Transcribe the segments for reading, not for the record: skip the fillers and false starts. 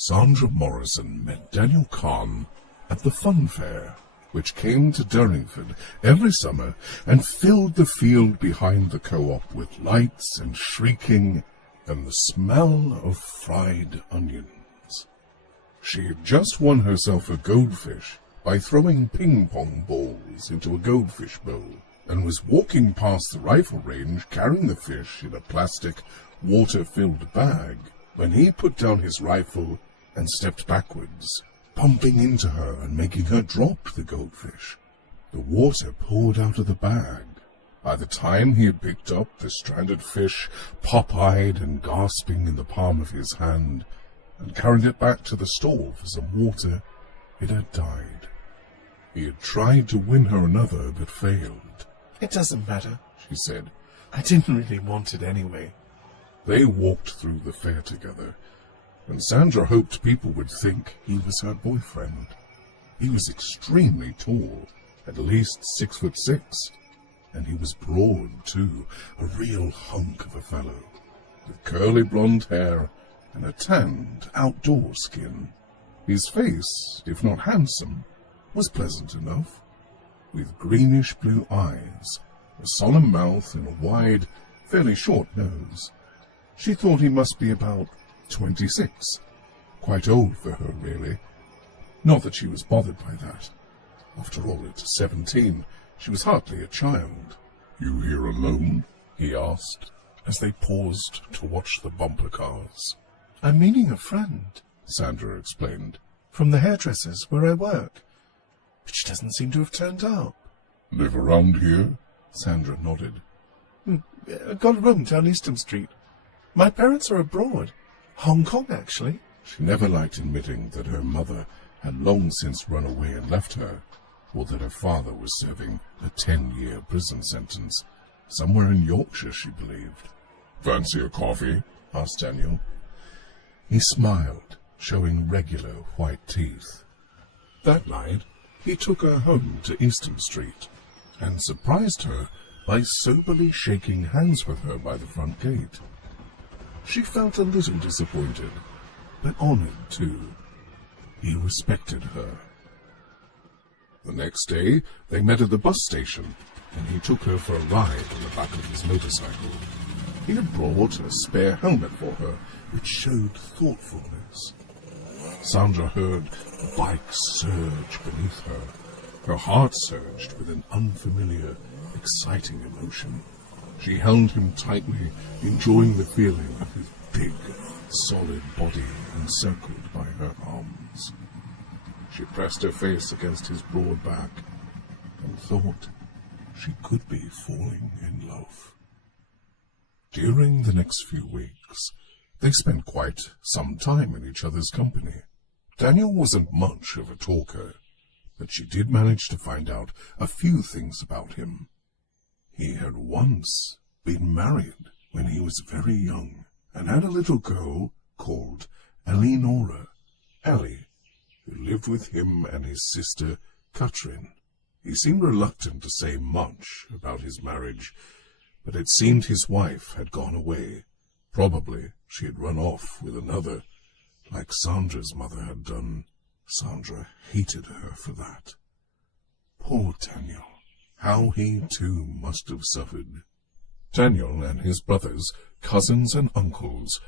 Sandra Morrison met Daniel Kahn at the Fun Fair, which came to Durringford every summer and filled the field behind the co-op with lights and shrieking and the smell of fried onions. She had just won herself a goldfish by throwing ping-pong balls into a goldfish bowl, and was walking past the rifle range carrying the fish in a plastic, water-filled bag, when he put down his rifle and stepped backwards, bumping into her and making her drop the goldfish. The water poured out of the bag. By the time he had picked up the stranded fish, pop-eyed and gasping in the palm of his hand, and carried it back to the stall for some water, it had died. He had tried to win her another, but failed. "It doesn't matter," she said. "I didn't really want it anyway." They walked through the fair together, and Sandra hoped people would think he was her boyfriend. He was extremely tall, at least 6'6", and he was broad too, a real hunk of a fellow, with curly blonde hair and a tanned outdoor skin. His face, if not handsome, was pleasant enough, with greenish-blue eyes, a solemn mouth, and a wide, fairly short nose. She thought he must be about 26, quite old for her, really. Not that she was bothered by that. After all, at 17, she was hardly a child. "You here alone?" he asked, as they paused to watch the bumper cars. "I'm meeting a friend," Sandra explained. "from the hairdresser's where I work. But she doesn't seem to have turned up." "Live around here?" Sandra nodded. "Got a room down Eastham Street. My parents are abroad. Hong Kong, actually." She never liked admitting that her mother had long since run away and left her, or that her father was serving a 10-year prison sentence, somewhere in Yorkshire, she believed. "Fancy a coffee?" asked Daniel. He smiled, showing regular white teeth. That night, he took her home to Eastham Street, and surprised her by soberly shaking hands with her by the front gate. She felt a little disappointed, but honored too. He respected her. The next day, they met at the bus station, and he took her for a ride on the back of his motorcycle. He had brought a spare helmet for her, which showed thoughtfulness. Sandra heard the bike surge beneath her. Her heart surged with an unfamiliar, exciting emotion. She held him tightly, enjoying the feeling of his big, solid body encircled by her arms. She pressed her face against his broad back and thought she could be falling in love. During the next few weeks, they spent quite some time in each other's company. Daniel wasn't much of a talker, but she did manage to find out a few things about him. He had once been married when he was very young, and had a little girl called Eleonora, Ellie, who lived with him and his sister Katrin. He seemed reluctant to say much about his marriage, but it seemed his wife had gone away. Probably she had run off with another, like Sandra's mother had done. Sandra hated her for that. Poor Daniel. How he, too, must have suffered. Daniel and his brothers, cousins and uncles,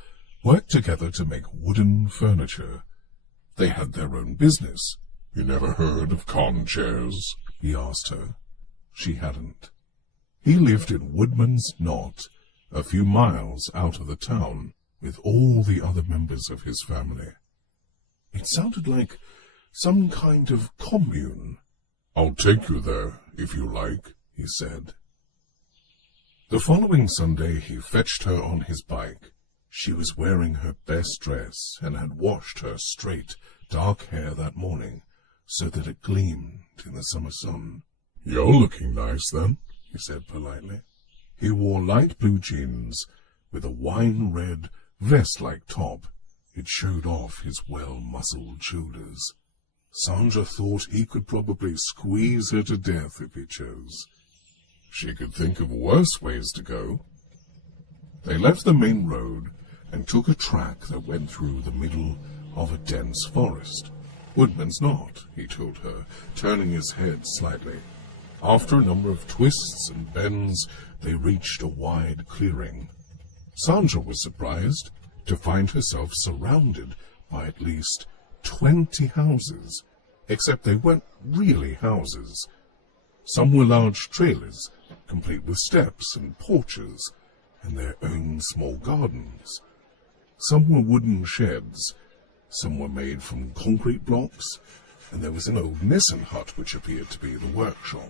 worked together to make wooden furniture. They had their own business. "You never heard of Kahn chairs?" he asked her. She hadn't. He lived in Woodman's Knot, a few miles out of the town, with all the other members of his family. It sounded like some kind of commune. "I'll take you there, if you like," he said. The following Sunday he fetched her on his bike. She was wearing her best dress, and had washed her straight, dark hair that morning, so that it gleamed in the summer sun. "You're looking nice, then," he said politely. He wore light blue jeans, with a wine-red, vest-like top. It showed off his well-muscled shoulders. Sandra thought he could probably squeeze her to death if he chose. She could think of worse ways to go. They left the main road and took a track that went through the middle of a dense forest. Woodman's not, he told her, turning his head slightly. After a number of twists and bends, they reached a wide clearing. Sandra was surprised to find herself surrounded by at least 20 houses, except they weren't really houses. Some were large trailers, complete with steps and porches, and their own small gardens. Some were wooden sheds, some were made from concrete blocks, and there was an old Nissen hut which appeared to be the workshop.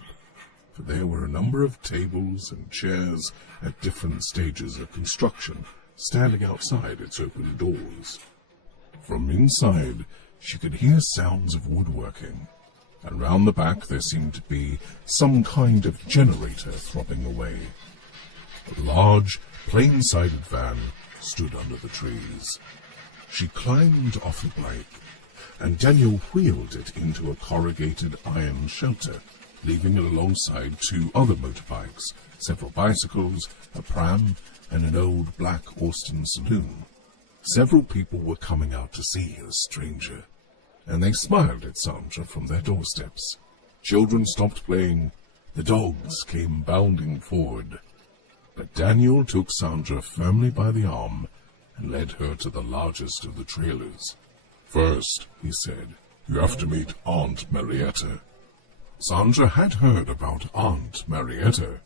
For there were a number of tables and chairs at different stages of construction, standing outside its open doors. From inside, she could hear sounds of woodworking, and round the back there seemed to be some kind of generator throbbing away. A large, plain-sided van stood under the trees. She climbed off the bike, and Daniel wheeled it into a corrugated iron shelter, leaving it alongside 2 other motorbikes, several bicycles, a pram, and an old black Austin saloon. Several people were coming out to see the stranger, and they smiled at Sandra from their doorsteps. Children stopped playing. The dogs came bounding forward. But Daniel took Sandra firmly by the arm and led her to the largest of the trailers. "First," he said, "you have to meet Aunt Marietta." Sandra had heard about Aunt Marietta.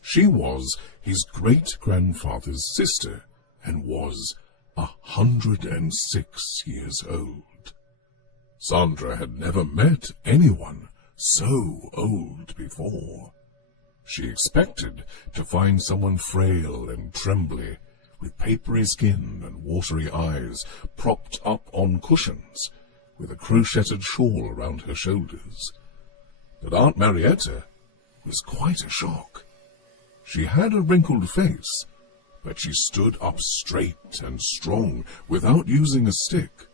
She was his great-grandfather's sister and was 106 years old. Sandra had never met anyone so old before. She expected to find someone frail and trembly, with papery skin and watery eyes, propped up on cushions, with a crocheted shawl around her shoulders. But Aunt Marietta was quite a shock. She had a wrinkled face, but she stood up straight and strong without using a stick,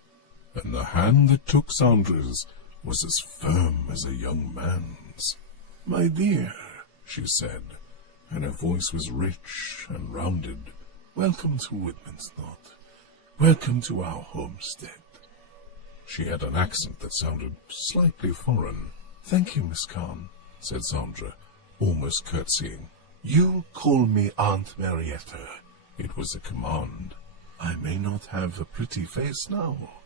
and the hand that took Sandra's was as firm as a young man's. "My dear," she said, and her voice was rich and rounded, "welcome to Woodman's Knot. Welcome to our homestead." She had an accent that sounded slightly foreign. "Thank you, Miss Khan," said Sandra, almost curtsying. "You call me Aunt Marietta." It was a command. "I may not have a pretty face now,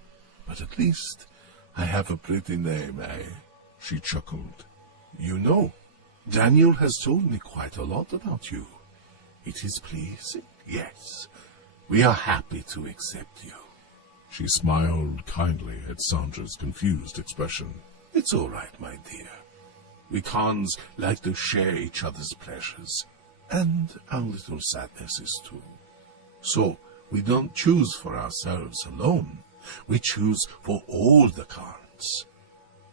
but at least I have a pretty name, eh?" She chuckled. "You know, Daniel has told me quite a lot about you. It is pleasing, yes. We are happy to accept you." She smiled kindly at Sandra's confused expression. "It's all right, my dear. We Khans like to share each other's pleasures, and our little sadnesses too. So we don't choose for ourselves alone. We choose for all the Khans.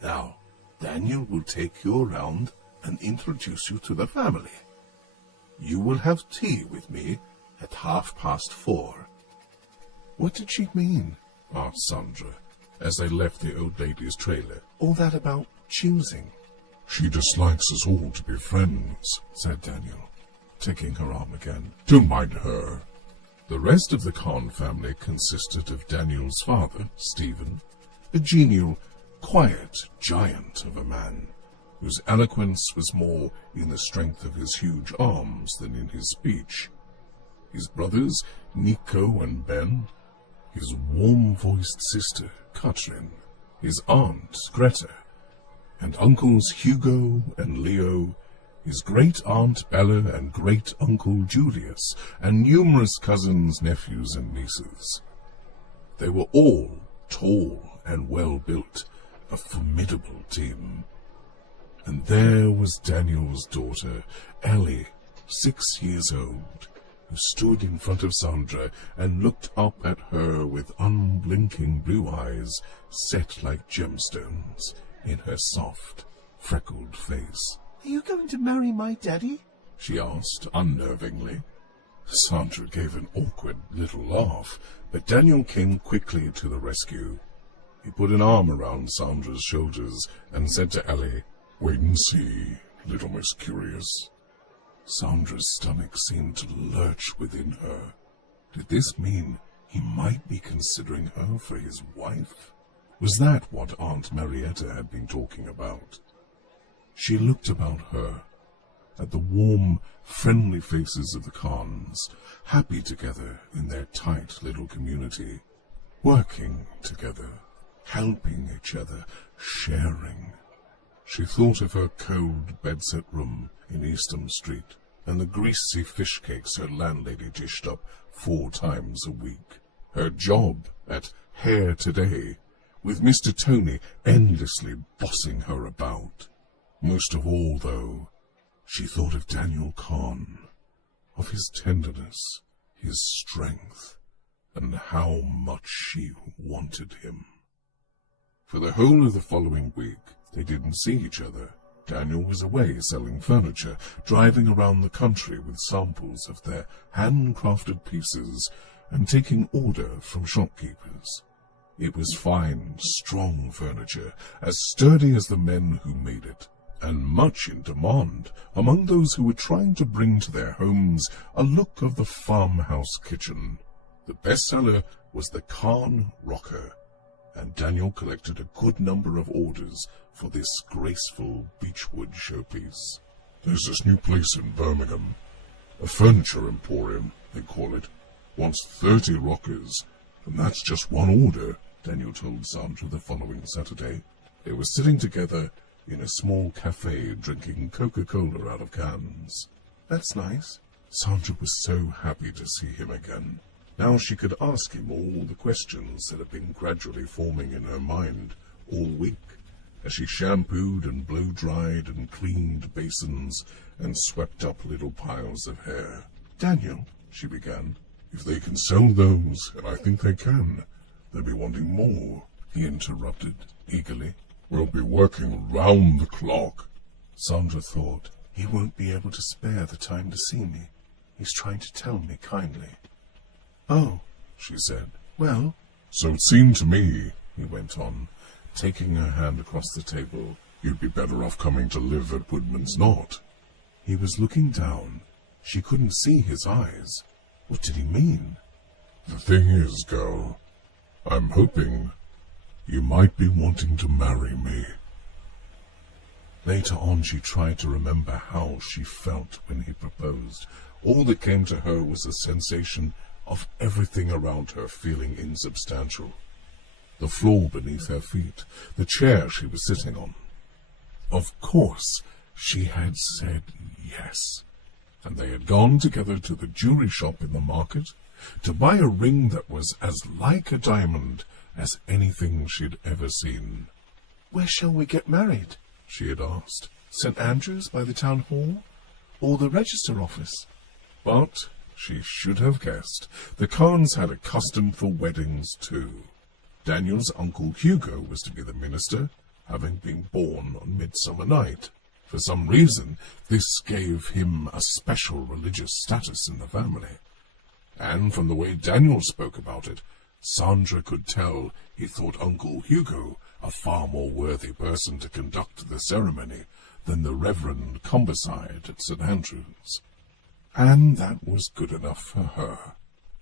Now, Daniel will take you around and introduce you to the family. You will have tea with me at 4:30. "What did she mean?" asked Sandra, as they left the old lady's trailer. "All that about choosing?" "She dislikes us all to be friends," said Daniel, taking her arm again. "Don't mind her." The rest of the Khan family consisted of Daniel's father, Stephen, a genial, quiet giant of a man, whose eloquence was more in the strength of his huge arms than in his speech. His brothers, Nico and Ben, his warm-voiced sister, Katrin, his aunt, Greta, and uncles Hugo and Leo, his great-aunt Bella and great-uncle Julius, and numerous cousins, nephews, and nieces. They were all tall and well-built, a formidable team. And there was Daniel's daughter, Ellie, 6 years old, who stood in front of Sandra and looked up at her with unblinking blue eyes set like gemstones in her soft, freckled face. "Are you going to marry my daddy?" she asked unnervingly. Sandra gave an awkward little laugh, but Daniel came quickly to the rescue. He put an arm around Sandra's shoulders and said to Ellie, "Wait and see, little Miss Curious." Sandra's stomach seemed to lurch within her. Did this mean He might be considering her for his wife. Was that what Aunt Marietta had been talking about? She looked about her, at the warm, friendly faces of the Khans, happy together in their tight little community, working together, helping each other, sharing. She thought of her cold bedsit room in Eastham Street, and the greasy fish cakes her landlady dished up 4 times a week. Her job at Hair Today, with Mr. Tony endlessly bossing her about. Most of all, though, she thought of Daniel Khan, of his tenderness, his strength, and how much she wanted him. For the whole of the following week, they didn't see each other. Daniel was away selling furniture, driving around the country with samples of their handcrafted pieces and taking order from shopkeepers. It was fine, strong furniture, as sturdy as the men who made it, and much in demand among those who were trying to bring to their homes a look of the farmhouse kitchen. The bestseller was the Khan Rocker, and Daniel collected a good number of orders for this graceful beechwood showpiece. There's this new place in Birmingham, a furniture emporium, they call it. Wants 30 rockers, and that's just one order, Daniel told Sandra the following Saturday. They were sitting together in a small cafe drinking Coca-Cola out of cans. That's nice. Sandra was so happy to see him again. Now she could ask him all the questions that had been gradually forming in her mind all week, as she shampooed and blow-dried and cleaned basins and swept up little piles of hair. Daniel, she began. If they can sell those, and I think they can, they'll be wanting more, he interrupted eagerly. We'll be working round the clock. Sandra thought, he won't be able to spare the time to see me. He's trying to tell me kindly. Oh, she said. Well, so it seemed to me, he went on, taking her hand across the table, you'd be better off coming to live at Woodman's Knot. He was looking down. She couldn't see his eyes. What did he mean? The thing is, girl, I'm hoping you might be wanting to marry me. Later on she tried to remember how she felt when he proposed. All that came to her was a sensation of everything around her feeling insubstantial. The floor beneath her feet, the chair she was sitting on. Of course, she had said yes, and they had gone together to the jewelry shop in the market to buy a ring that was as like a diamond as anything she'd ever seen. Where shall we get married? She had asked. St. Andrew's by the town hall, or the register office? But she should have guessed. The Khans had a custom for weddings too. Daniel's uncle Hugo was to be the minister, having been born on Midsummer Night. For some reason, this gave him a special religious status in the family. And from the way Daniel spoke about it, Sandra could tell he thought Uncle Hugo a far more worthy person to conduct the ceremony than the Reverend Combicide at St. Andrew's. And that was good enough for her.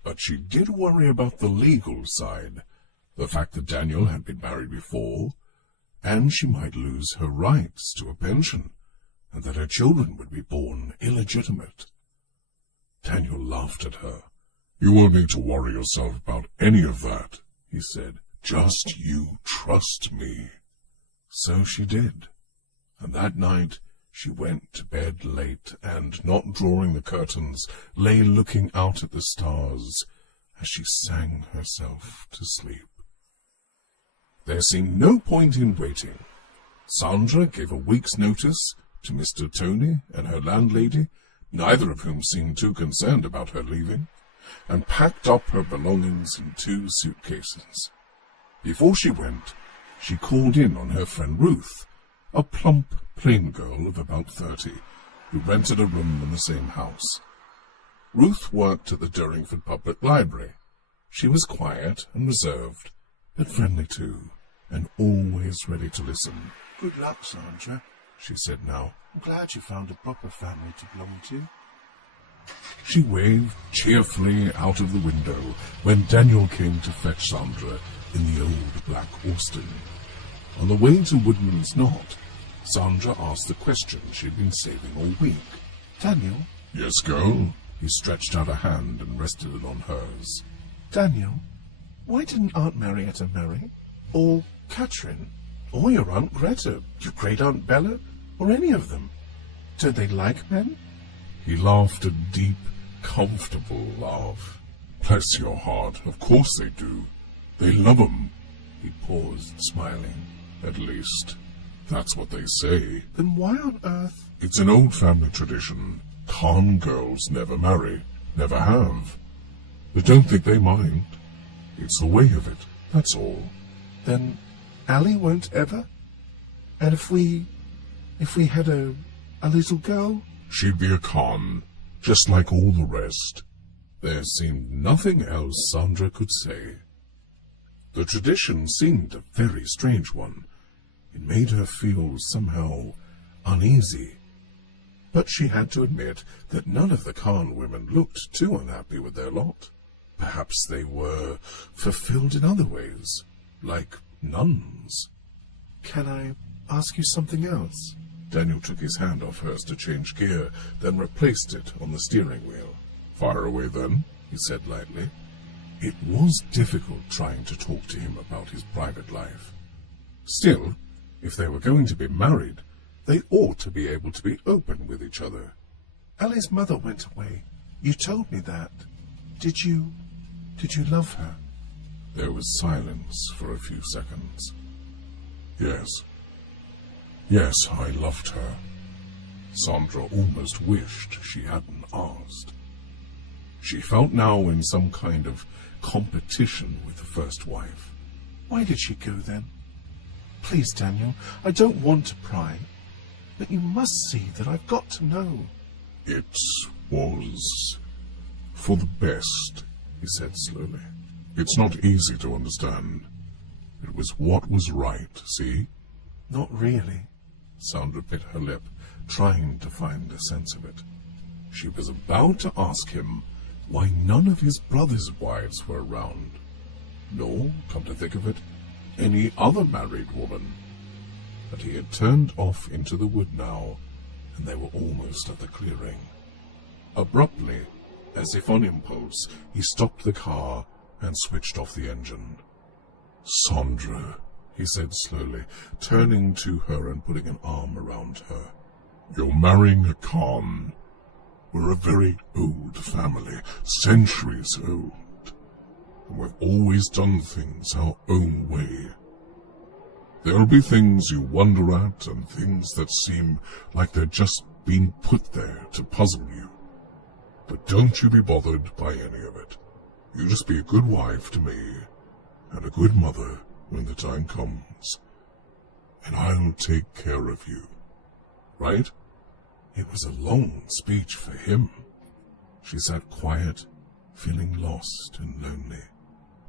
But she did worry about the legal side, the fact that Daniel had been married before, and she might lose her rights to a pension, and that her children would be born illegitimate. Daniel laughed at her. You won't need to worry yourself about any of that, he said. Just you trust me. So she did, and that night she went to bed late and, not drawing the curtains, lay looking out at the stars as she sang herself to sleep. There seemed no point in waiting. Sandra gave a week's notice to Mr. Tony and her landlady, neither of whom seemed too concerned about her leaving, and packed up her belongings in 2 suitcases. Before she went, she called in on her friend Ruth, a plump, plain girl of about 30, who rented a room in the same house. Ruth worked at the Durringford Public Library. She was quiet and reserved, but friendly too, and always ready to listen. Good luck, Sandra, she said now. I'm glad you found a proper family to belong to. She waved cheerfully out of the window when Daniel came to fetch Sandra in the old black Austin. On the way to Woodman's Knot, Sandra asked the question she'd been saving all week. Daniel? Yes, girl? He stretched out a hand and rested it on hers. Daniel, why didn't Aunt Marietta marry? Or Catherine? Or your Aunt Greta? Your great-aunt Bella? Or any of them? Don't they like men? He laughed a deep, comfortable laugh. Bless your heart, of course they do. They love 'em. He paused, smiling. At least, that's what they say. Then why on earth? It's an old family tradition. Khan girls never marry. Never have. But don't think they mind. It's the way of it, that's all. Then Allie won't ever? And if we had a little girl? She'd be a Khan, just like all the rest. There seemed nothing else Sandra could say. The tradition seemed a very strange one. It made her feel somehow uneasy. But she had to admit that none of the Khan women looked too unhappy with their lot. Perhaps they were fulfilled in other ways, like nuns. Can I ask you something else? Daniel took his hand off hers to change gear, then replaced it on the steering wheel. Fire away then, he said lightly. It was difficult trying to talk to him about his private life. Still, if they were going to be married, they ought to be able to be open with each other. Allie's mother went away. You told me that. Did you love her? There was silence for a few seconds. Yes, I loved her. Sandra almost wished she hadn't asked. She felt now in some kind of competition with the first wife. Why did she go then? Please, Daniel, I don't want to pry, but you must see that I've got to know. It was for the best, he said slowly. It's not easy to understand. It was what was right, see? Not really. Sandra bit her lip, trying to find a sense of it. She was about to ask him why none of his brother's wives were around, nor, come to think of it, any other married woman. But he had turned off into the wood now, and they were almost at the clearing. Abruptly, as if on impulse, he stopped the car and switched off the engine. Sandra, he said slowly, turning to her and putting an arm around her. You're marrying a Khan. We're a very old family, centuries old. And we've always done things our own way. There'll be things you wonder at and things that seem like they're just being put there to puzzle you. But don't you be bothered by any of it. You just be a good wife to me and a good mother when the time comes. And I'll take care of you. Right? It was a long speech for him. She sat quiet, feeling lost and lonely.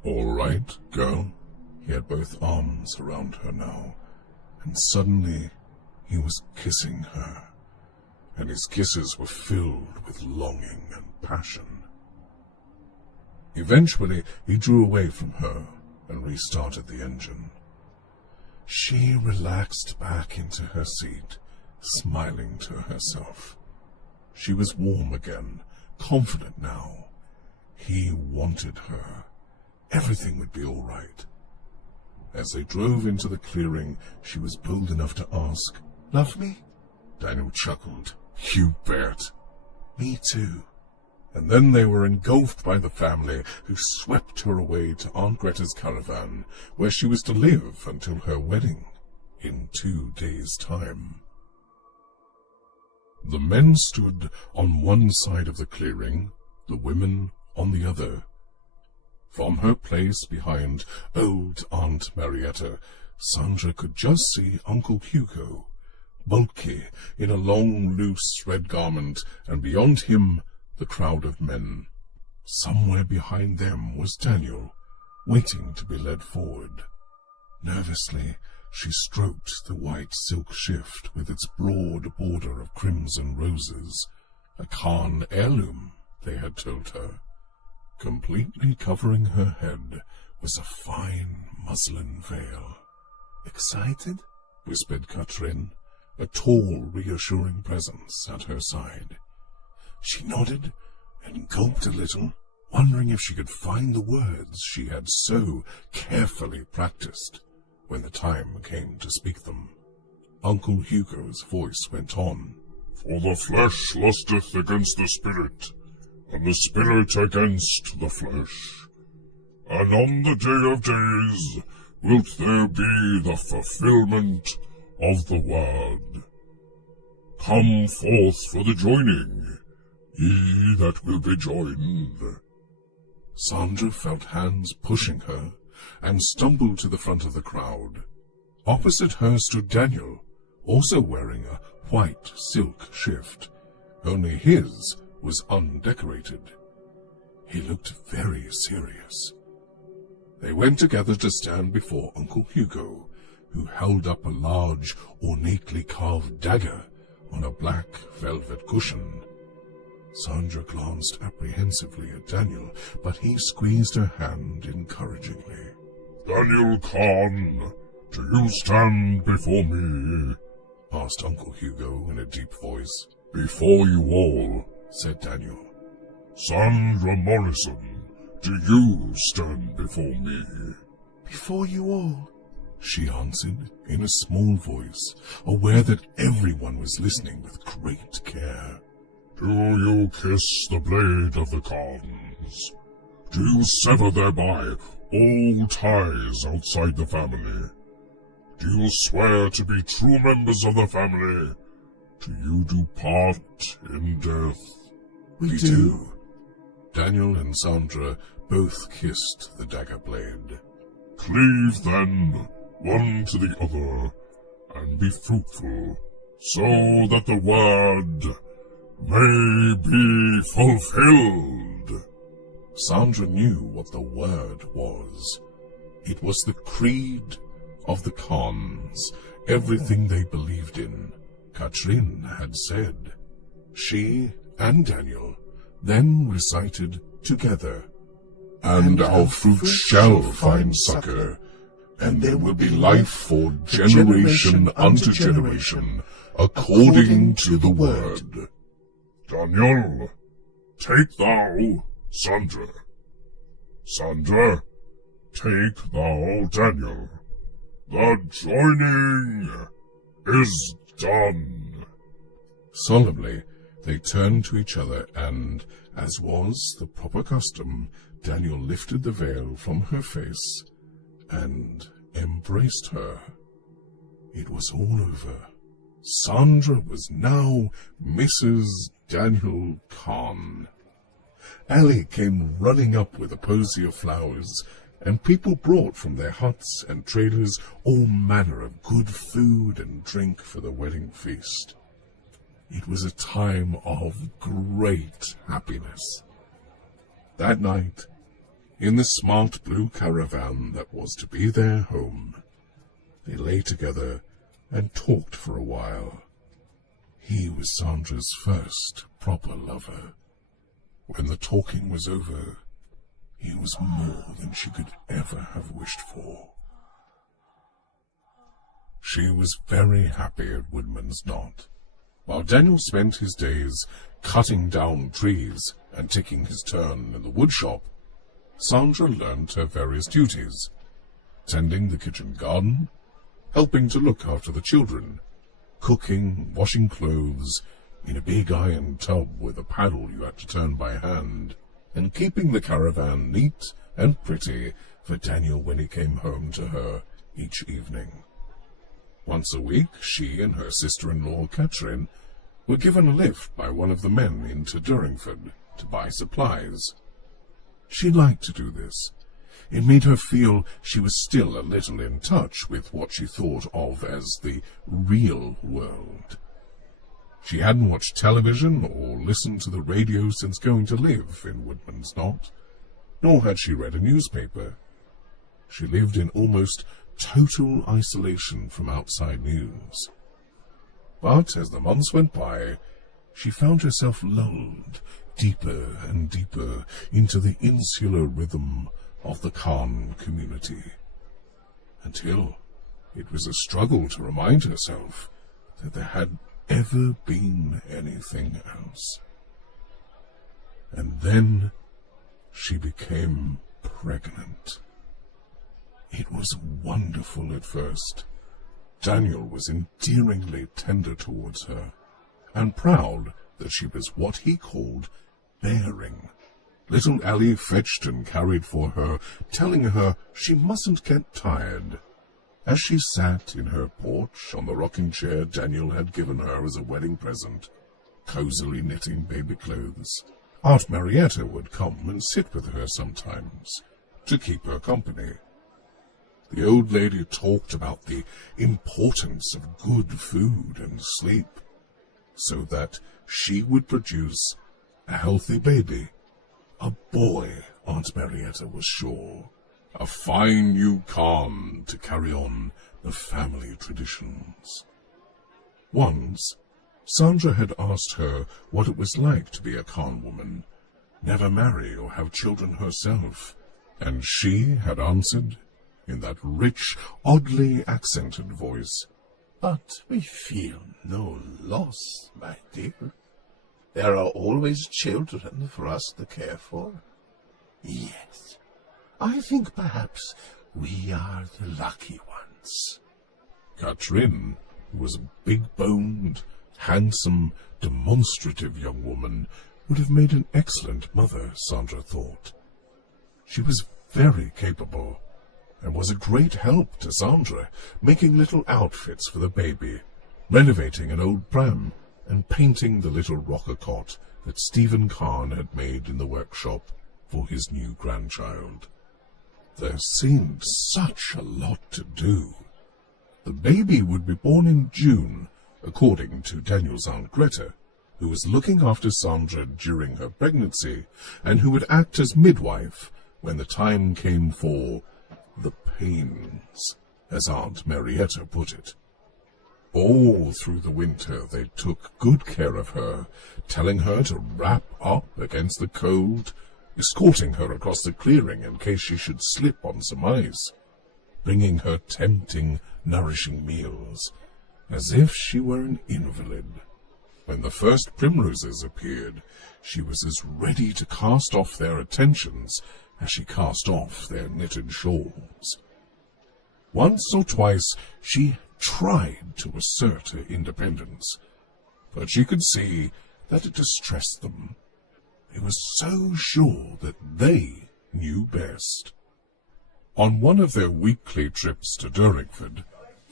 All right, girl. He had both arms around her now, and suddenly he was kissing her, and his kisses were filled with longing and passion. Eventually, he drew away from her and restarted the engine. She relaxed back into her seat, smiling to herself. She was warm again, confident now. He wanted her. Everything would be all right. As they drove into the clearing, she was bold enough to ask, "Love me?" Daniel chuckled. "You bet." "Me too." And then they were engulfed by the family, who swept her away to Aunt Greta's caravan, where she was to live until her wedding, in 2 days' time. The men stood on one side of the clearing, the women on the other. From her place behind old Aunt Marietta, Sandra could just see Uncle Hugo, bulky in a long, loose red garment, and beyond him the crowd of men. Somewhere behind them was Daniel, waiting to be led forward. Nervously, she stroked the white silk shift with its broad border of crimson roses. a Khan heirloom, they had told her. Completely covering her head was a fine muslin veil. Excited? Whispered Katrin, a tall, reassuring presence at her side. She nodded and gulped a little, wondering if she could find the words she had so carefully practiced when the time came to speak them. Uncle Hugo's voice went on. For the flesh lusteth against the spirit, and the spirit against the flesh. And on the day of days wilt there be the fulfillment of the word. Come forth for the joining, ye that will be joined. Sandra felt hands pushing her, and stumbled to the front of the crowd. Opposite her stood Daniel, also wearing a white silk shift, only his was undecorated. He looked very serious. They went together to stand before Uncle Hugo, who held up a large, ornately carved dagger on a black velvet cushion. Sandra glanced apprehensively at Daniel, but he squeezed her hand encouragingly. Daniel Khan, do you stand before me? Asked Uncle Hugo in a deep voice. Before you all, said Daniel. Sandra Morrison, do you stand before me? Before you all, she answered in a small voice, aware that everyone was listening with great care. Do you kiss the blade of the Khans? Do you sever thereby all ties outside the family? Do you swear to be true members of the family? Do you do part in death? We do. Daniel and Sandra both kissed the dagger blade. Cleave then, one to the other, and be fruitful, so that the word may be fulfilled. Sandra knew what the word was. It was the creed of the Khans, everything they believed in, Katrin had said. She and Daniel then recited together, "And our fruit shall find succor, and there will be life for generation unto generation, according to the word." Daniel, take thou Sandra. Sandra, take thou Daniel. The joining is done. Solemnly, they turned to each other, and, as was the proper custom, Daniel lifted the veil from her face and embraced her. It was all over. Sandra was now Mrs. Daniel Khan. Ali came running up with a posy of flowers, and people brought from their huts and trailers all manner of good food and drink for the wedding feast. It was a time of great happiness. That night, in the smart blue caravan that was to be their home, they lay together and talked for a while. He was Sandra's first proper lover. When the talking was over, he was more than she could ever have wished for. She was very happy at Woodman's Knot. While Daniel spent his days cutting down trees and taking his turn in the woodshop, Sandra learned her various duties, tending the kitchen garden, helping to look after the children, cooking, washing clothes in a big iron tub with a paddle you had to turn by hand, and keeping the caravan neat and pretty for Daniel when he came home to her each evening. Once a week, she and her sister-in-law, Katrin, were given a lift by one of the men into Durringford to buy supplies. She liked to do this. It made her feel she was still a little in touch with what she thought of as the real world. She hadn't watched television or listened to the radio since going to live in Woodman's Knot, nor had she read a newspaper. She lived in almost total isolation from outside news. But as the months went by, she found herself lulled deeper and deeper into the insular rhythm of the Khan community, until it was a struggle to remind herself that there had ever been anything else. And then she became pregnant. It was wonderful at first. Daniel was endearingly tender towards her, and proud that she was what he called bearing. Little Ellie fetched and carried for her, telling her she mustn't get tired. As she sat in her porch on the rocking chair Daniel had given her as a wedding present, cosily knitting baby clothes, Aunt Marietta would come and sit with her sometimes to keep her company. The old lady talked about the importance of good food and sleep, so that she would produce a healthy baby, a boy, Aunt Marietta was sure, a fine new Khan to carry on the family traditions. Once, Sandra had asked her what it was like to be a Khan woman, never marry or have children herself, and she had answered in that rich, oddly accented voice, "But we feel no loss, my dear. There are always children for us to care for. Yes, I think perhaps we are the lucky ones." Katrin was a big-boned, handsome, demonstrative young woman, would have made an excellent mother, Sandra thought. She was very capable, and was a great help to Sandra, making little outfits for the baby, renovating an old pram, and painting the little rocker cot that Stephen Khan had made in the workshop for his new grandchild. There seemed such a lot to do. The baby would be born in June, according to Daniel's Aunt Greta, who was looking after Sandra during her pregnancy, and who would act as midwife when the time came for the pains, as Aunt Marietta put it. All through the winter they took good care of her, telling her to wrap up against the cold, escorting her across the clearing in case she should slip on some ice, bringing her tempting, nourishing meals, as if she were an invalid. When the first primroses appeared, she was as ready to cast off their attentions as she cast off their knitted shawls. Once or twice she tried to assert her independence, but she could see that it distressed them. They were so sure that they knew best. On one of their weekly trips to Durringford,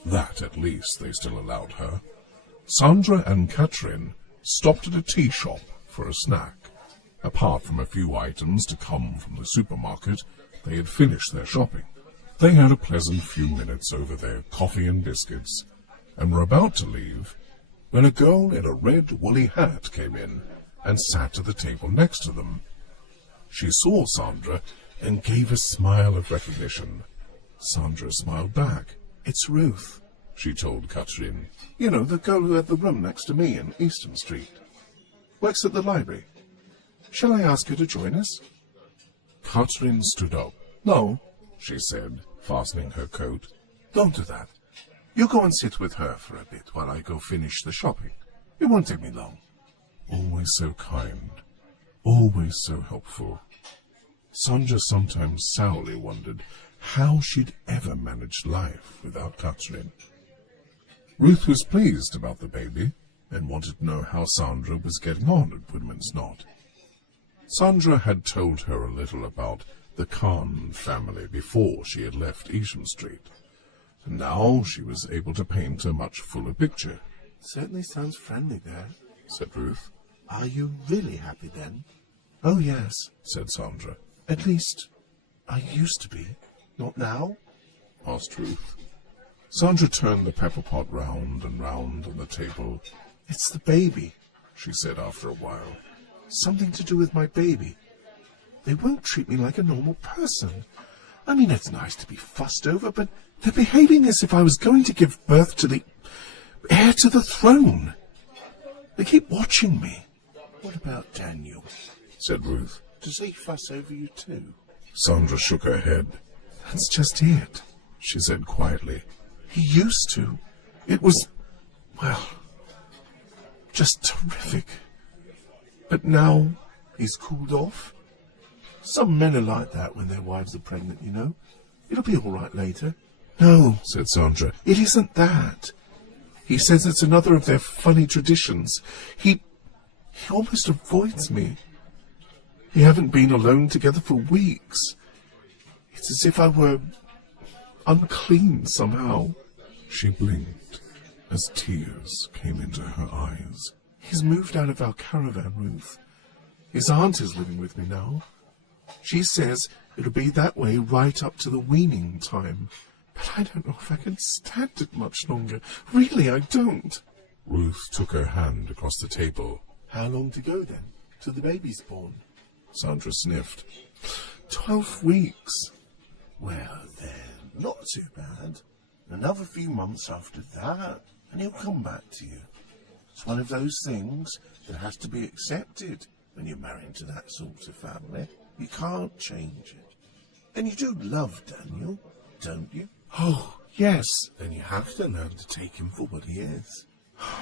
that at least they still allowed her, Sandra and Katrin stopped at a tea shop for a snack. Apart from a few items to come from the supermarket, they had finished their shopping. They had a pleasant few minutes over their coffee and biscuits, and were about to leave, when a girl in a red woolly hat came in and sat at the table next to them. She saw Sandra and gave a smile of recognition. Sandra smiled back. "It's Ruth," she told Katrin. "You know, the girl who had the room next to me in Easton Street. Works at the library. Shall I ask her to join us?" Katrin stood up. "No," she said, fastening her coat. "Don't do that. You go and sit with her for a bit while I go finish the shopping. It won't take me long." Always so kind, always so helpful. Sandra sometimes sourly wondered how she'd ever managed life without Katrin. Ruth was pleased about the baby, and wanted to know how Sandra was getting on at Woodman's Knot. Sandra had told her a little about the Khan family before she had left Easham Street, and now she was able to paint a much fuller picture. "Certainly sounds friendly there," said Ruth. "Are you really happy then?" "Oh, yes," said Sandra. "At least, I used to be." "Not now?" asked Ruth. Sandra turned the pepper pot round and round on the table. "It's the baby," she said after a while. "Something to do with my baby. They won't treat me like a normal person. I mean, it's nice to be fussed over, but they're behaving as if I was going to give birth to the heir to the throne." They keep watching me. What about Daniel? Said Ruth. Does he fuss over you too? Sandra shook her head. That's just it, she said quietly. He used to. It was, well, just terrific. But now he's cooled off. Some men are like that when their wives are pregnant, you know. It'll be all right later. No, said Sandra, it isn't that. He says it's another of their funny traditions. He almost avoids me. We haven't been alone together for weeks. It's as if I were unclean somehow. She blinked as tears came into her eyes. He's moved out of our caravan, Ruth. His aunt is living with me now. She says it'll be that way right up to the weaning time. But I don't know if I can stand it much longer. Really, I don't. Ruth took her hand across the table. How long to go, then, till the baby's born? Sandra sniffed. 12 weeks. Well, then, not too bad. Another few months after that, and he'll come back to you. It's one of those things that has to be accepted when you're married into that sort of family. You can't change it. And you do love Daniel, don't you? Oh, yes. Then you have to learn to take him for what he is.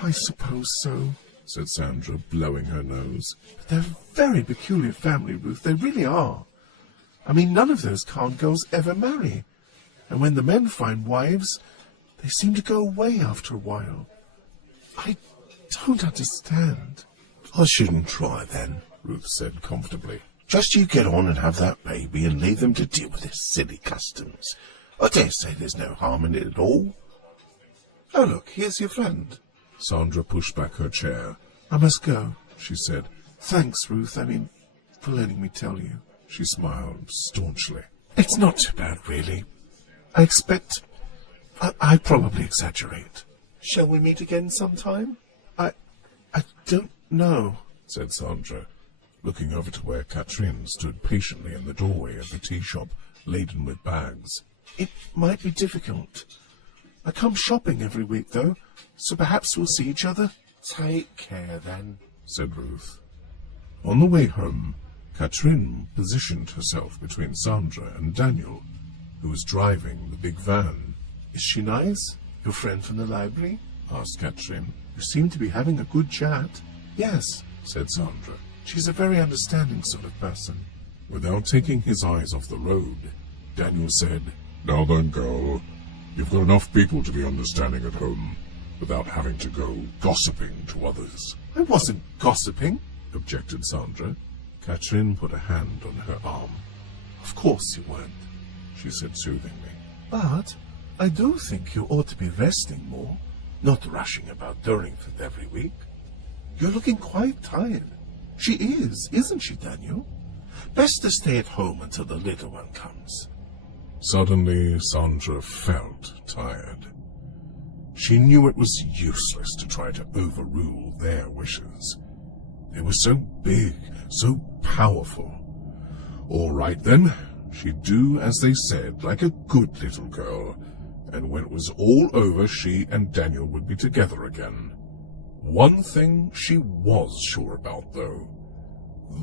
I suppose so, said Sandra, blowing her nose. But they're a very peculiar family, Ruth. They really are. I mean, none of those Khan girls ever marry. And when the men find wives, they seem to go away after a while. I don't understand. I shouldn't try, then, Ruth said comfortably. Just you get on and have that baby and leave them to deal with their silly customs. I dare say there's no harm in it at all. Oh, look, here's your friend. Sandra pushed back her chair. I must go, she said. Thanks, Ruth, for letting me tell you. She smiled staunchly. It's not too bad, really. I expect I probably exaggerate. Shall we meet again sometime? I don't know, said Sandra, looking over to where Katrin stood patiently in the doorway of the tea shop, laden with bags. It might be difficult. I come shopping every week, though, so perhaps we'll see each other. Take care, then, said Ruth. On the way home, Katrin positioned herself between Sandra and Daniel, who was driving the big van. Is she nice? Your friend from the library? Asked Katrin. You seem to be having a good chat. Yes, said Sandra. She's a very understanding sort of person. Without taking his eyes off the road, Daniel said, Now then, girl, you've got enough people to be understanding at home without having to go gossiping to others. I wasn't gossiping, objected Sandra. Katrin put a hand on her arm. Of course you weren't, she said soothingly. But I do think you ought to be resting more, not rushing about Durringford every week. You're looking quite tired. She is, isn't she, Daniel? Best to stay at home until the little one comes. Suddenly, Sandra felt tired. She knew it was useless to try to overrule their wishes. They were so big, so powerful. All right, then. She'd do as they said, like a good little girl, and when it was all over, she and Daniel would be together again. One thing she was sure about, though.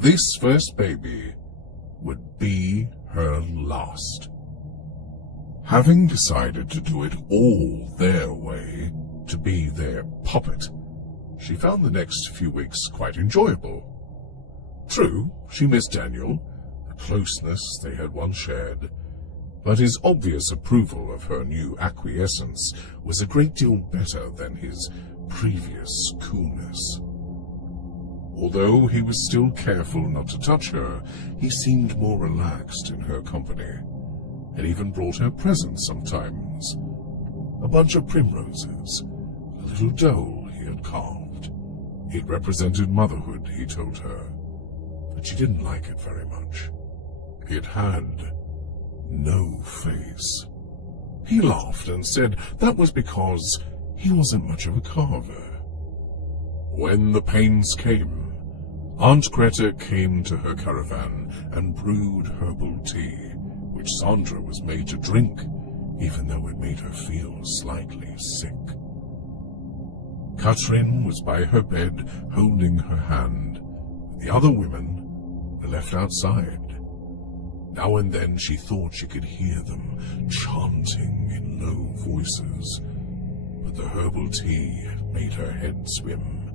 This first baby would be her last. Having decided to do it all their way, to be their puppet, she found the next few weeks quite enjoyable. True, she missed Daniel, the closeness they had once shared, but his obvious approval of her new acquiescence was a great deal better than his previous coolness. Although he was still careful not to touch her, he seemed more relaxed in her company, and even brought her presents sometimes. A bunch of primroses, a little doll he had carved. It represented motherhood, he told her, but she didn't like it very much. It had no face. He laughed and said that was because he wasn't much of a carver. When the pains came, Aunt Greta came to her caravan and brewed herbal tea, which Sandra was made to drink, even though it made her feel slightly sick. Katrin was by her bed, holding her hand. The other women were left outside. Now and then she thought she could hear them chanting in low voices, but the herbal tea made her head swim,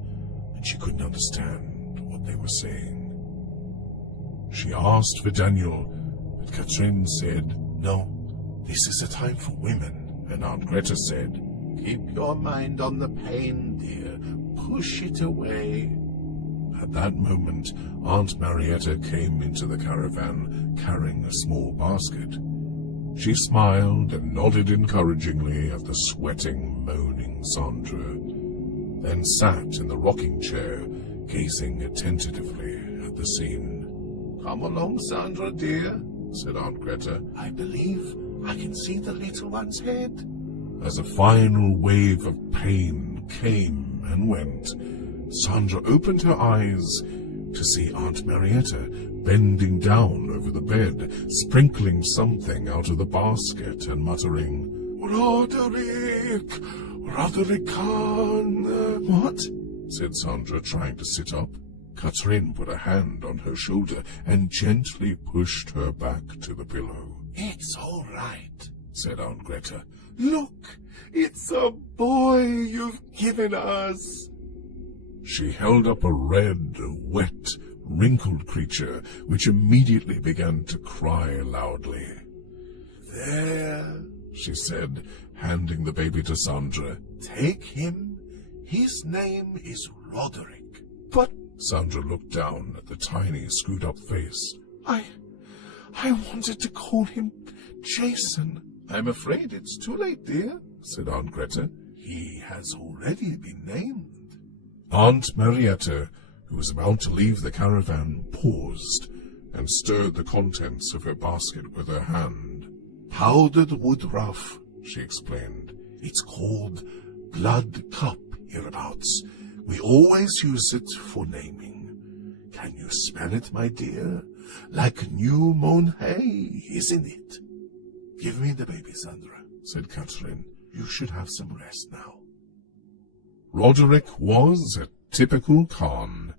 and she couldn't understand what they were saying. She asked for Daniel, but Katrin said, "No, this is a time for women." And Aunt Greta said, "Keep your mind on the pain, dear. Push it away." At that moment, Aunt Marietta came into the caravan carrying a small basket. She smiled and nodded encouragingly at the sweating, moaning Sandra, then sat in the rocking chair, gazing attentively at the scene. "Come along, Sandra, dear," said Aunt Greta. "I believe I can see the little one's head." As a final wave of pain came and went, Sandra opened her eyes to see Aunt Marietta bending down over the bed, sprinkling something out of the basket and muttering, "Roderick! Roderick Khan!" "What?" said Sandra, trying to sit up. Katrin put a hand on her shoulder and gently pushed her back to the pillow. "It's all right," said Aunt Greta. "Look, it's a boy you've given us." She held up a red, wet, wrinkled creature, which immediately began to cry loudly. "There," she said, handing the baby to Sandra. "Take him. His name is Roderick." "But," Sandra looked down at the tiny, screwed-up face. I wanted to call him Jason." "I'm afraid it's too late, dear," said Aunt Greta. "He has already been named." Aunt Marietta, who was about to leave the caravan, paused and stirred the contents of her basket with her hand. "Powdered woodruff," she explained. "It's called blood cup hereabouts. We always use it for naming. Can you smell it, my dear? Like new mown hay, isn't it?" "Give me the baby, Sandra," said Katrin. "You should have some rest now." Roderick was a typical Khan.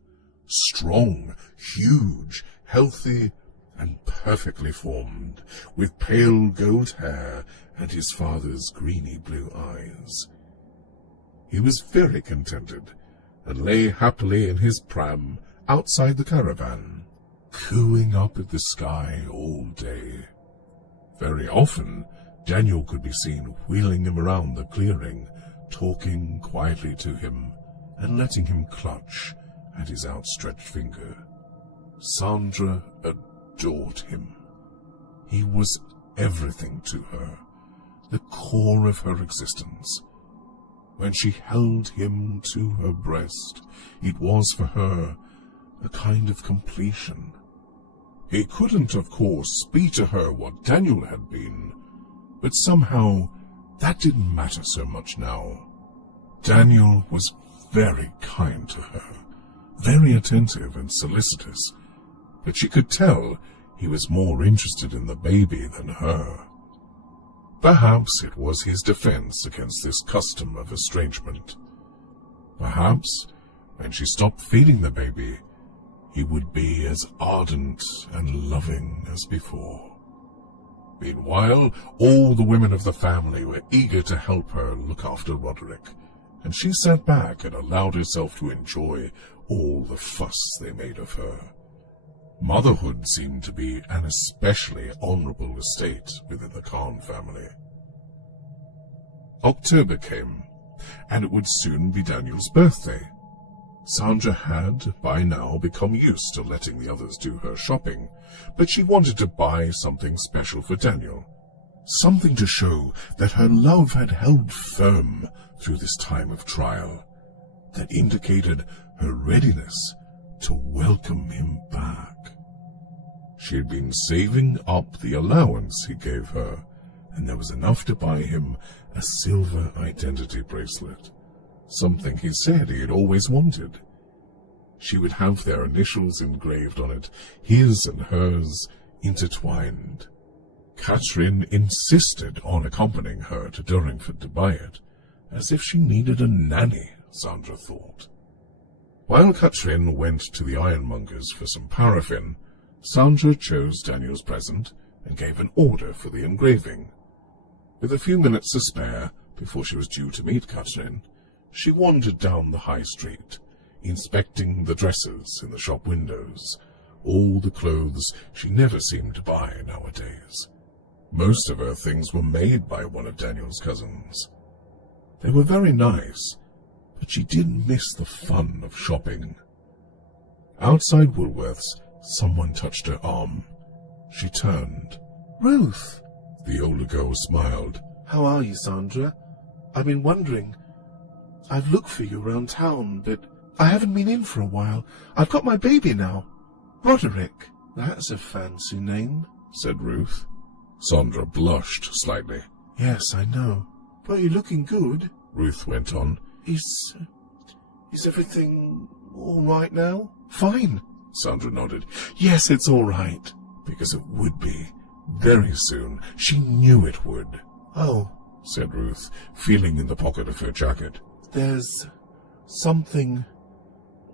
Strong, huge, healthy, and perfectly formed, with pale gold hair and his father's greeny-blue eyes. He was very contented, and lay happily in his pram outside the caravan, cooing up at the sky all day. Very often, Daniel could be seen wheeling him around the clearing, talking quietly to him and letting him clutch at his outstretched finger. Sandra adored him. He was everything to her, the core of her existence. When she held him to her breast, it was for her a kind of completion. He couldn't, of course, be to her what Daniel had been, but somehow that didn't matter so much now. Daniel was very kind to her, very attentive and solicitous, but she could tell he was more interested in the baby than her. Perhaps it was his defense against this custom of estrangement. Perhaps, when she stopped feeding the baby, he would be as ardent and loving as before. Meanwhile, all the women of the family were eager to help her look after Roderick, and she sat back and allowed herself to enjoy all the fuss they made of her. Motherhood seemed to be an especially honorable estate within the Khan family. October came, and it would soon be Daniel's birthday. Sandra had, by now, become used to letting the others do her shopping, but she wanted to buy something special for Daniel, something to show that her love had held firm through this time of trial, that indicated her readiness to welcome him back. She had been saving up the allowance he gave her, and there was enough to buy him a silver identity bracelet, something he said he had always wanted. She would have their initials engraved on it, his and hers intertwined. Katrin insisted on accompanying her to Durringford to buy it, as if she needed a nanny Sandra thought. While Katrin went to the ironmonger's for some paraffin, Sandra chose Daniel's present and gave an order for the engraving. With a few minutes to spare before she was due to meet Katrin, she wandered down the high street, inspecting the dresses in the shop windows, all the clothes she never seemed to buy nowadays. Most of her things were made by one of Daniel's cousins. They were very nice, but she did miss the fun of shopping. Outside Woolworth's, someone touched her arm. She turned. Ruth! The older girl smiled. How are you, Sandra? I've been wondering. I've looked for you around town, but I haven't been in for a while. I've got my baby now. Roderick. That's a fancy name, said Ruth. Sandra blushed slightly. Yes, I know. But you're looking good, Ruth went on. Is everything all right now? Fine, Sandra nodded. Yes, it's all right. Because it would be. Very soon. She knew it would. Oh, said Ruth, feeling in the pocket of her jacket. There's something.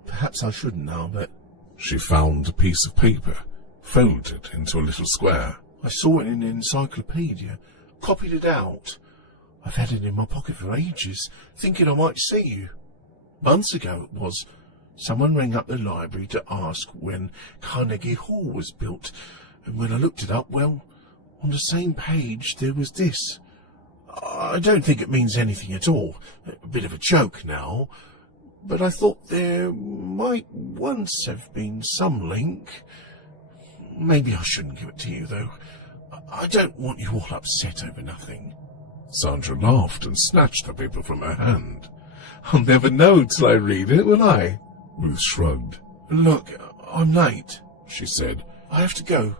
Perhaps I shouldn't now, but... She found a piece of paper, folded it into a little square. I saw it in an encyclopedia, copied it out. I've had it in my pocket for ages, thinking I might see you. Months ago it was. Someone rang up the library to ask when Carnegie Hall was built, and when I looked it up, well, on the same page there was this. I don't think it means anything at all, a bit of a joke now, but I thought there might once have been some link. Maybe I shouldn't give it to you, though. I don't want you all upset over nothing. Sandra laughed and snatched the paper from her hand. I'll never know till I read it, will I? Ruth shrugged. Look, I'm late, she said. I have to go.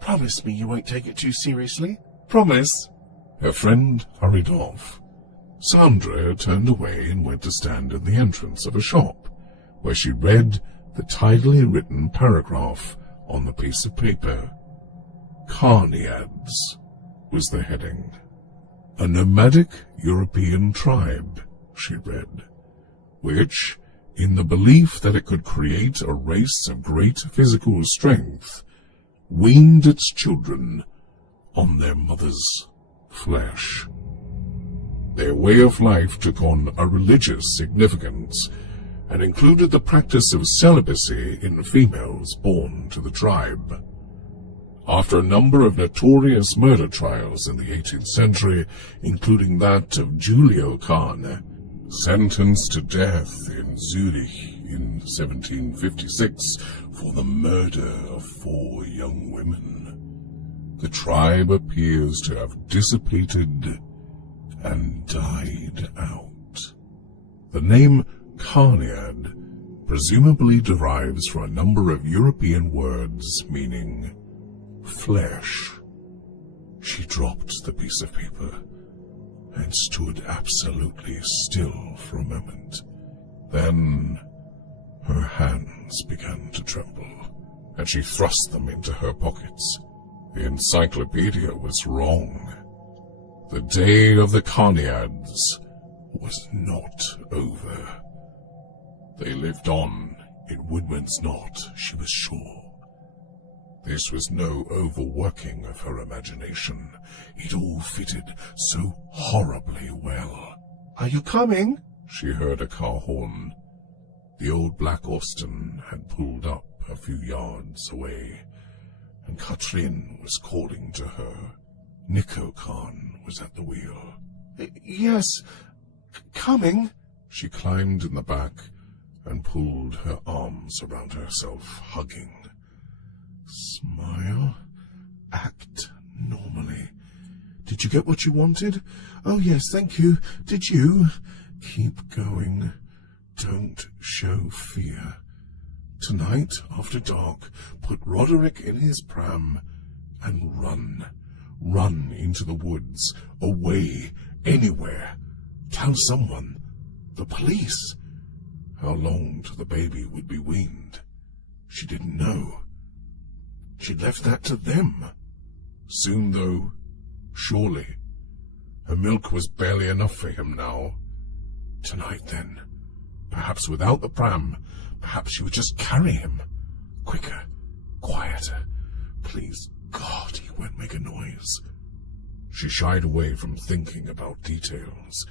Promise me you won't take it too seriously. Promise. Her friend hurried off. Sandra turned away and went to stand in the entrance of a shop, where she read the tidily written paragraph on the piece of paper. Carneads was the heading. A nomadic European tribe, she read, which, in the belief that it could create a race of great physical strength, weaned its children on their mother's flesh. Their way of life took on a religious significance and included the practice of celibacy in females born to the tribe. After a number of notorious murder trials in the 18th century, including that of Giulio Cane, sentenced to death in Zurich in 1756 for the murder of 4 young women, the tribe appears to have dissipated and died out. The name Carnead presumably derives from a number of European words meaning flesh. She dropped the piece of paper and stood absolutely still for a moment. Then her hands began to tremble, and she thrust them into her pockets. The encyclopedia was wrong. The day of the Carneads was not over. They lived on in Woodman's Knot, she was sure. This was no overworking of her imagination. It all fitted so horribly well. Are you coming? She heard a car horn. The old black Austin had pulled up a few yards away, and Katrin was calling to her. Nico Khan was at the wheel. Yes, coming. She climbed in the back and pulled her arms around herself, hugging. Smile. Act normally. Did you get what you wanted? Oh, yes, thank you. Did you? Keep going. Don't show fear. Tonight, after dark, put Roderick in his pram and run. Run into the woods, away, anywhere. Tell someone. The police. How long till the baby would be weaned? She didn't know. She'd left that to them. Soon, though, surely. Her milk was barely enough for him now. Tonight, then, Perhaps without the pram, perhaps she would just carry him. Quicker, quieter. Please, God, he won't make a noise. She shied away from thinking about details,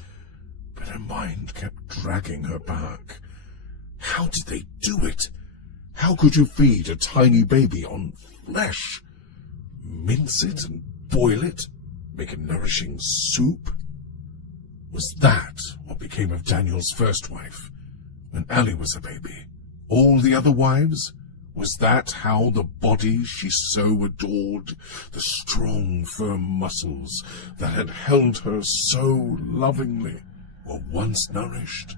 but her mind kept dragging her back. How did they do it? How could you feed a tiny baby on flesh? Mince it and boil it? Make a nourishing soup? Was that what became of Daniel's first wife, when Ellie was a baby? All the other wives? Was that how the body she so adored, the strong, firm muscles that had held her so lovingly, were once nourished?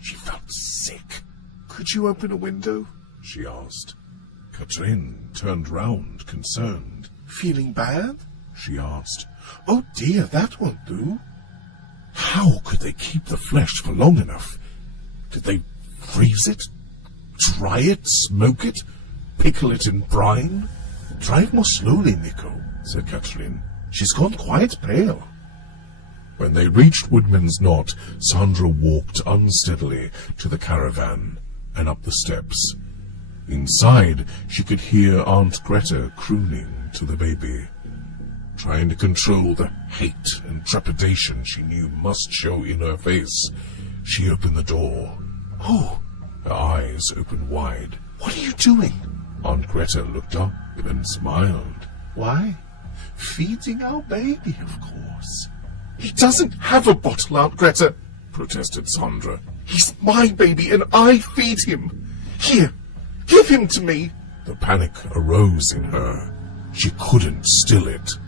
She felt sick. "Could you open a window?" she asked. Katrin turned round, concerned. "Feeling bad?" she asked. "Oh dear, that won't do." How could they keep the flesh for long enough? Did they freeze it? Dry it? Smoke it? Pickle it in brine? "Drive more slowly, Nico," said Katrin. "She's gone quite pale." When they reached Woodman's Knot, Sandra walked unsteadily to the caravan and up the steps. Inside, she could hear Aunt Greta crooning to the baby. Trying to control the hate and trepidation she knew must show in her face, she opened the door. "Oh!" Her eyes opened wide. "What are you doing?" Aunt Greta looked up and smiled. "Why? Feeding our baby, of course." "He doesn't have a bottle, Aunt Greta," protested Sandra. "He's my baby and I feed him. Here, give him to me." The panic arose in her. She couldn't still it.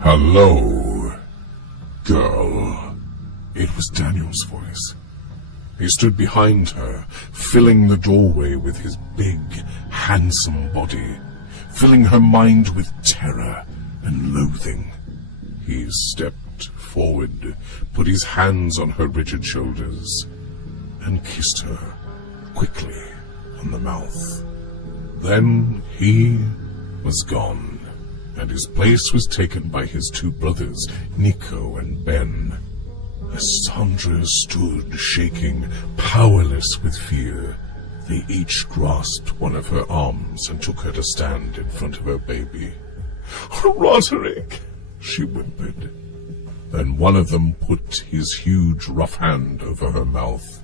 "Hello, girl." It was Daniel's voice. He stood behind her, filling the doorway with his big, handsome body, filling her mind with terror and loathing. He stepped forward, put his hands on her rigid shoulders, and kissed her quickly on the mouth. Then he was gone, and his place was taken by his two brothers, Nico and Ben. As Sandra stood shaking, powerless with fear, they each grasped one of her arms and took her to stand in front of her baby. "Roderick," she whimpered. Then one of them put his huge rough hand over her mouth.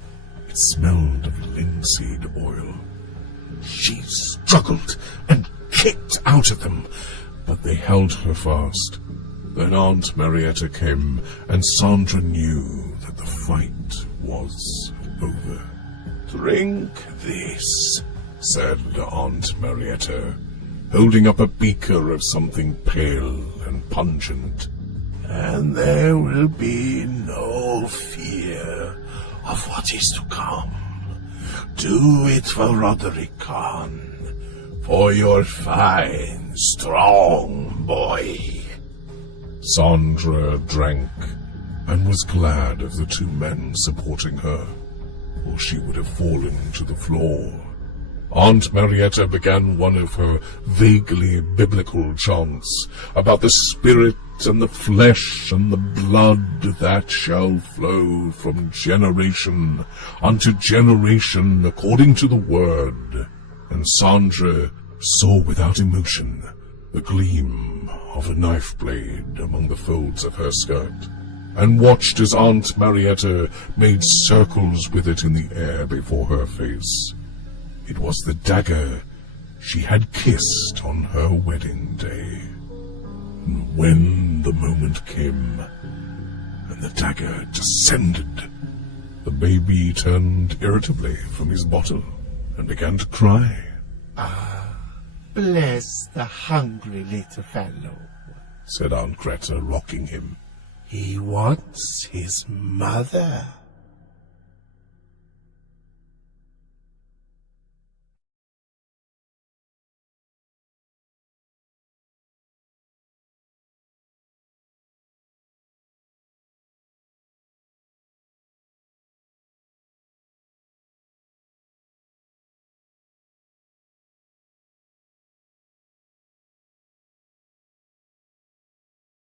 It smelled of linseed oil. She struggled and kicked out at them, but they held her fast. Then Aunt Marietta came, and Sandra knew that the fight was over. "Drink this," said Aunt Marietta, holding up a beaker of something pale and pungent. "And there will be no fear of what is to come. Do it for Roderick Khan, for your fine, strong boy." Sandra drank and was glad of the two men supporting her, or she would have fallen to the floor. Aunt Marietta began one of her vaguely biblical chants about the spirit and the flesh and the blood that shall flow from generation unto generation according to the word, and Sandra saw without emotion the gleam of a knife blade among the folds of her skirt, and watched as Aunt Marietta made circles with it in the air before her face. It was the dagger she had kissed on her wedding day. And when the moment came, and the dagger descended, the baby turned irritably from his bottle and began to cry. "Bless the hungry little fellow," said Aunt Greta, rocking him. "He wants his mother."